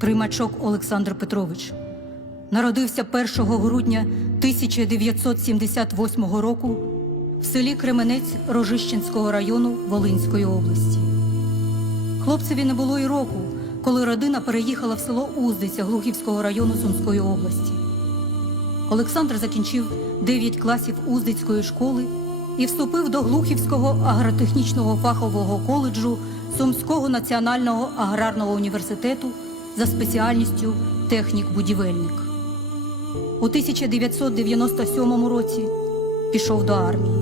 Примачок Олександр Петрович. Народився 1 грудня 1978 року в селі Кременець Рожищенського району Волинської області. Хлопцеві не було й року, коли родина переїхала в село Уздиця Глухівського району Сумської області. Олександр закінчив 9 класів Уздицької школи і вступив до Глухівського агротехнічного фахового коледжу Сумського національного аграрного університету за спеціальністю технік-будівельник. У 1997 році пішов до армії.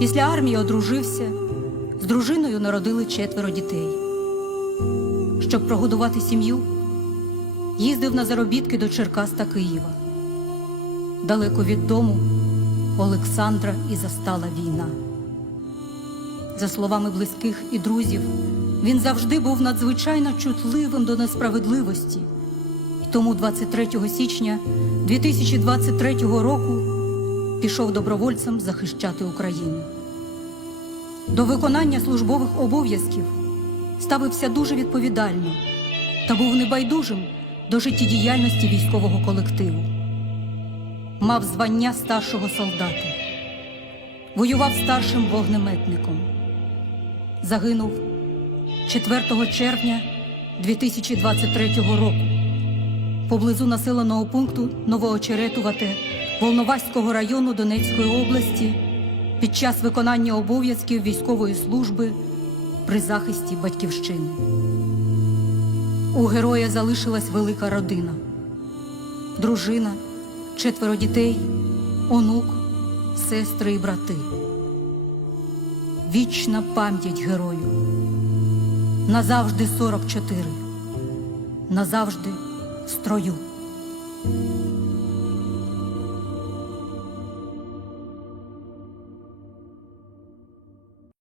Після армії одружився, з дружиною народили четверо дітей. Щоб прогодувати сім'ю, їздив на заробітки до Черкас та Києва. Далеко від дому Олександра і застала війна. За словами близьких і друзів, він завжди був надзвичайно чутливим до несправедливості. І тому 23 січня 2023 року пішов добровольцем захищати Україну. До виконання службових обов'язків ставився дуже відповідально та був небайдужим до життєдіяльності військового колективу. Мав звання старшого солдата, воював старшим вогнеметником. Загинув 4 червня 2023 року поблизу населеного пункту Новоочеретувате Волноваського району Донецької області під час виконання обов'язків військової служби при захисті батьківщини. У героя залишилась велика родина, дружина, четверо дітей, онук, сестри і брати. Вічна пам'ять герою. Назавжди 44. Назавжди строю.